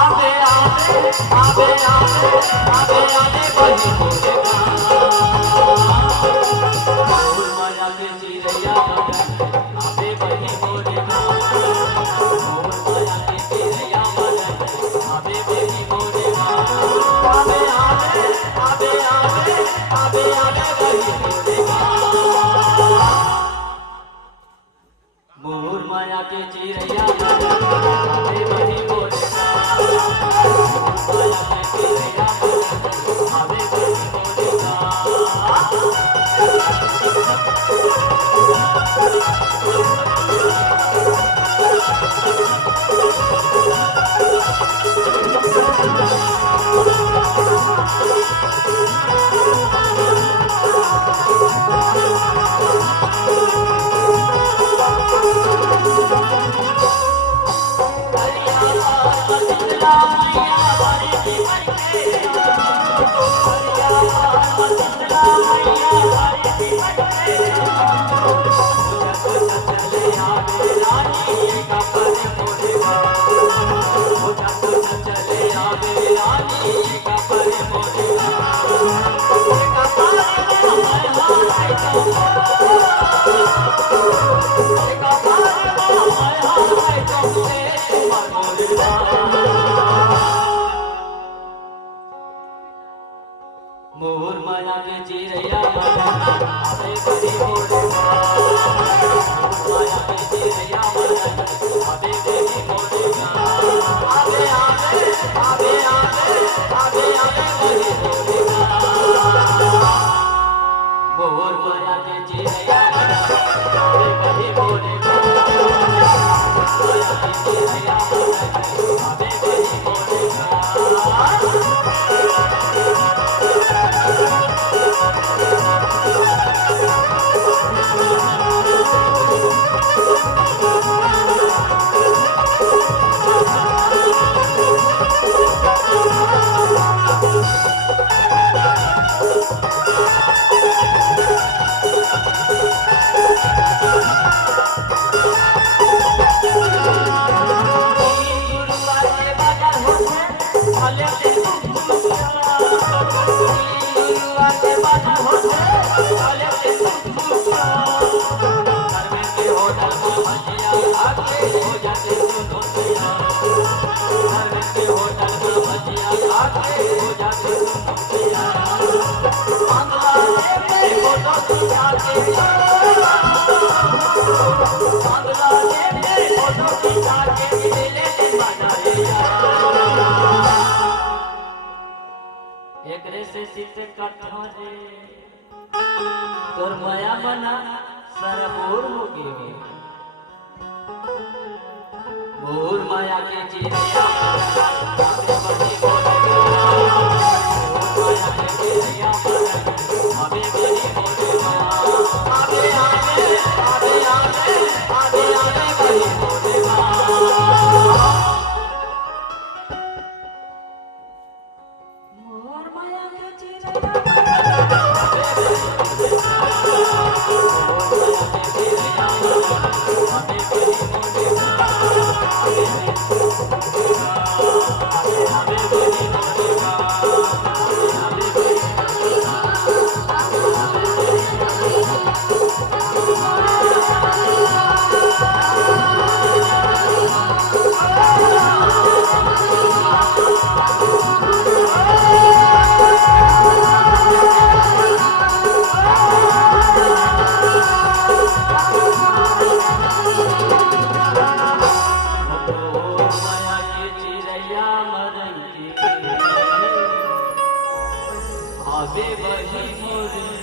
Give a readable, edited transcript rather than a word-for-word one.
आवे आवे आवे आवे आवे आवे बही मोरे मोर माया के चिरैया आवे बही मोरे मोर माया के चिरैया आवे बही मोरे आवे आवे आवे आवे आवे आवे बही मोरे मोर माया के चिरैया आवे बही मोरे मोर माया के चिरैया आवे बही मोरे माया के चिरैया आवे बही मोरे आवे आवे आवे आवे आवे आवे बही मोरे मोर माया के चिरैया आवे बही मोरे माया के चिरैया आवे बही मोरे से सीते कट्ठा रे तोर माया मना सरबोर हो गए मोर माया के चिरैया आवे बही मोरे माया के चिरैया आवे बही मोरे आवे आवे आवे आवे आवे आवे बही मोरे मोर माया के आवे बही मोरे